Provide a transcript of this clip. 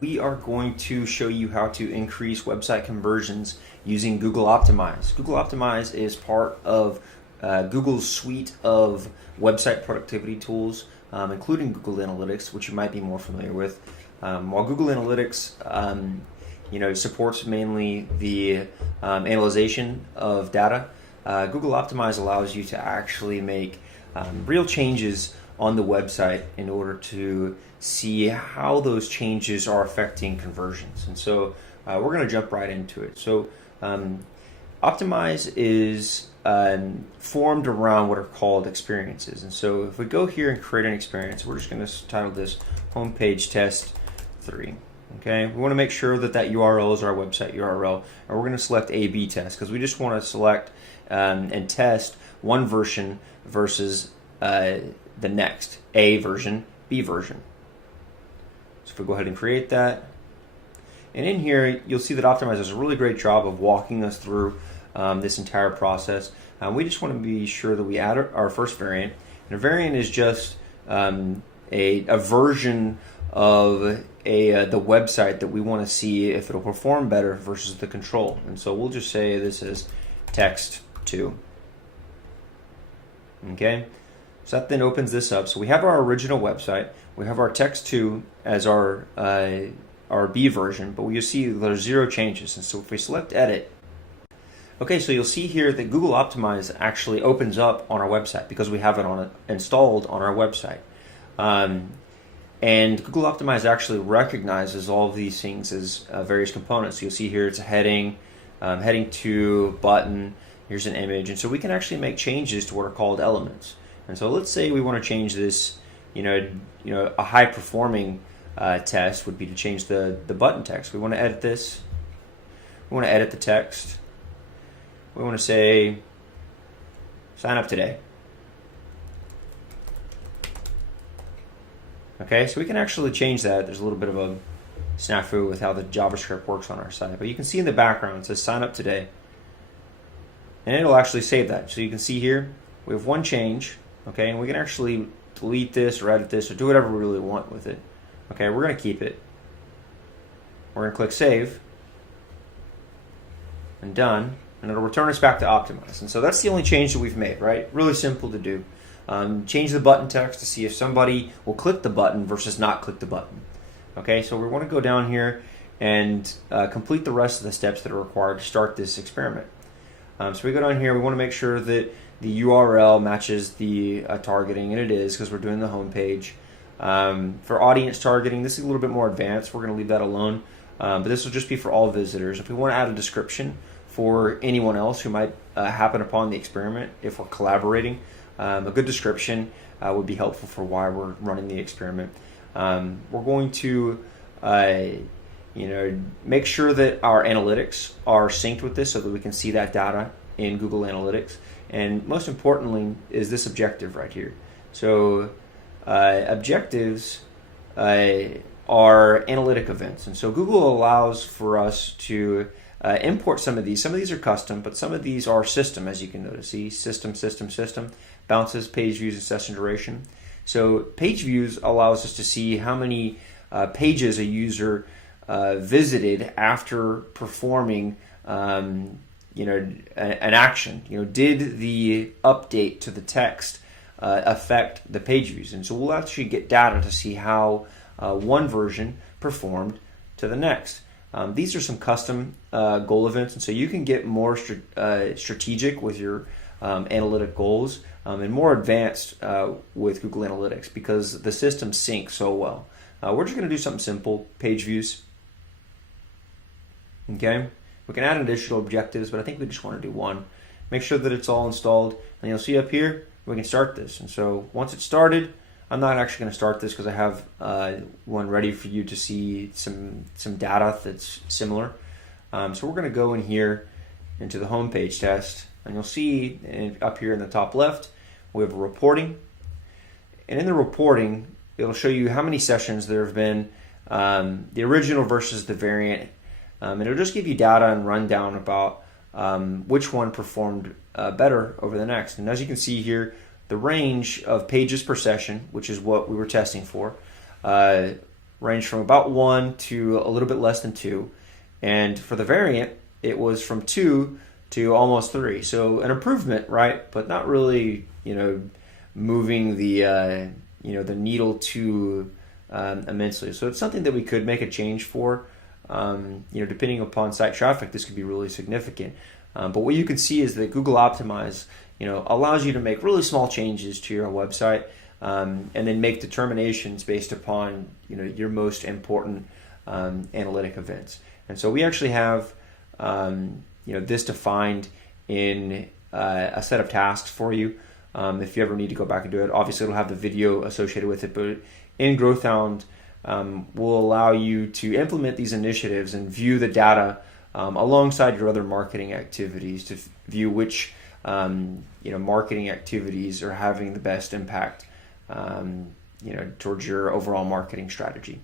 We are going to show you how to increase website conversions using Google Optimize. Google Optimize is part of Google's suite of website productivity tools, including Google Analytics, which you might be more familiar with. While Google Analytics supports mainly the analyzation of data, Google Optimize allows you to actually make real changes on the website in order to see how those changes are affecting conversions. And so we're going to jump right into it. So Optimize is formed around what are called experiences. And so if we go here and create an experience, we're just going to title this homepage test 3. Okay, we want to make sure that that URL is our website URL, and we're going to select A/B test because we just want to select and test one version versus the next, A version, B version. So if we go ahead and create that, and in here you'll see that Optimize does a really great job of walking us through this entire process. We just want to be sure that we add our first variant, and a variant is just a version of the website that we want to see if it'll perform better versus the control. And so we'll just say this is text 2. Okay, so that then opens this up. So we have our original website, we have our text 2 as our B version, but you'll see there's 0 changes. And so if we select edit, okay, so you'll see here that Google Optimize actually opens up on our website because we have it installed on our website. And Google Optimize actually recognizes all of these things as various components. So you'll see here it's a heading, heading 2, button, here's an image. And so we can actually make changes to what are called elements. And so let's say we want to change this, a high performing test would be to change the button text. We want to edit this. We want to edit the text. We want to say, sign up today. Okay, so we can actually change that. There's a little bit of a snafu with how the JavaScript works on our side. But you can see in the background it says sign up today. And it'll actually save that. So you can see here, we have one change. Okay, and we can actually delete this or edit this or do whatever we really want with it. Okay, we're going to keep it. We're going to click save. And done. And it'll return us back to Optimize. And so that's the only change that we've made, right? Really simple to do. Change the button text to see if somebody will click the button versus not click the button. Okay, so we want to go down here and complete the rest of the steps that are required to start this experiment. So we go down here, we want to make sure that the URL matches the targeting, and it is because we're doing the home page. For audience targeting, this is a little bit more advanced. We're going to leave that alone, but this will just be for all visitors. If we want to add a description for anyone else who might happen upon the experiment, if we're collaborating, a good description would be helpful for why we're running the experiment. We're going to make sure that our analytics are synced with this so that we can see that data in Google Analytics. And most importantly is this objective right here. So objectives are analytic events. And so Google allows for us to import some of these. Some of these are custom, but some of these are system, as you can notice. See, system, bounces, page views, and session duration. So page views allows us to see how many pages a user visited after performing an action. Did the update to the text affect the page views? And so we'll actually get data to see how one version performed to the next. These are some custom goal events, and so you can get more strategic with your analytic goals and more advanced with Google Analytics because the system syncs so well. We're just going to do something simple, page views. Okay, we can add additional objectives, but I think we just want to do one. Make sure that it's all installed, and you'll see up here we can start this. And so once it's started, I'm not actually going to start this because I have one ready for you to see some data that's similar. So we're going to go in here into the homepage test, and you'll see up here in the top left we have a reporting, and in the reporting it'll show you how many sessions there have been, the original versus the variant, and it'll just give you data and rundown about which one performed better over the next. And as you can see here, the range of pages per session, which is what we were testing for, ranged from about 1 to a little bit less than 2. And for the variant, it was from 2 to almost 3. So an improvement, right? But not really, moving the the needle too immensely. So it's something that we could make a change for. Depending upon site traffic, this could be really significant. But what you can see is that Google Optimize, allows you to make really small changes to your website, and then make determinations based upon your most important analytic events. And so we actually have this defined in a set of tasks for you. If you ever need to go back and do it, obviously it'll have the video associated with it, but in GrowthHound will allow you to implement these initiatives and view the data alongside your other marketing activities to view which marketing activities are having the best impact towards your overall marketing strategy.